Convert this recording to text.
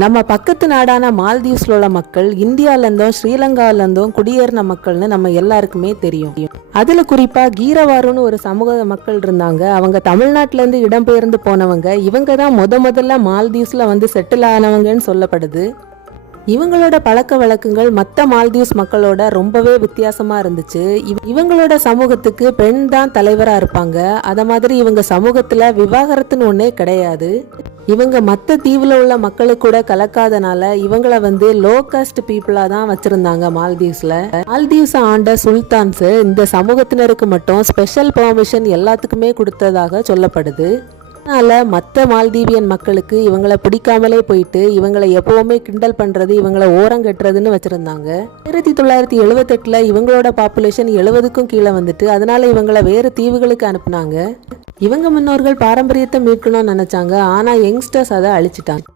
நம்ம பக்கத்து நாடான மால்தீவ்ஸ்ல உள்ள மக்கள் இந்தியால இருந்தும் ஸ்ரீலங்கால இருந்தும் குடியேறின மக்கள்னு நம்ம எல்லாருக்குமே தெரியும். அதுல குறிப்பா கீரவாருன்னு ஒரு சமூக மக்கள் இருந்தாங்க. அவங்க தமிழ்நாட்டுல இருந்து இடம்பெயர்ந்து போனவங்க. இவங்க தான் முதல்ல மால்தீவ்ஸ்ல வந்து செட்டில் ஆனவங்கன்னு சொல்லப்படுது. இவங்களோட பழக்க வழக்கங்கள் மற்ற மால்தீவ்ஸ் மக்களோட ரொம்பவே வித்தியாசமா இருந்துச்சு. இவங்களோட சமூகத்துக்கு பெண் தான் தலைவரா இருப்பாங்க. அத மாதிரி இவங்க சமூகத்துல விவாகரத்துன்னு ஒன்னே கிடையாது. இவங்க மற்ற தீவுல உள்ள மக்களுக்கு கூட கலக்காதனால இவங்கள வந்து லோ காஸ்ட் பீப்புளா தான் வச்சிருந்தாங்க மால்தீவ்ஸ்ல. மால்தீவ்ஸ் ஆண்ட சுல்தான்ஸ் இந்த சமூகத்தினருக்கு மட்டும் ஸ்பெஷல் பெர்மிஷன் எல்லாத்துக்குமே கொடுத்ததாக சொல்லப்படுது. அதனால மற்ற மால்தீவியன் மக்களுக்கு இவங்களை பிடிக்காமலே போயிட்டு இவங்களை எப்பவுமே கிண்டல் பண்றது, இவங்களை ஓரம் கட்டுறதுன்னு வச்சிருந்தாங்க. 1978 இவங்களோட பாப்புலேஷன் 70க்கும் கீழே வந்துட்டு அதனால இவங்களை வேறு தீவுகளுக்கு அனுப்புனாங்க. இவங்க முன்னோர்கள் பாரம்பரியத்தை மீட்கணும்னு நினைச்சாங்க. ஆனா யங்ஸ்டர்ஸ் அதை அழிச்சிட்டாங்க.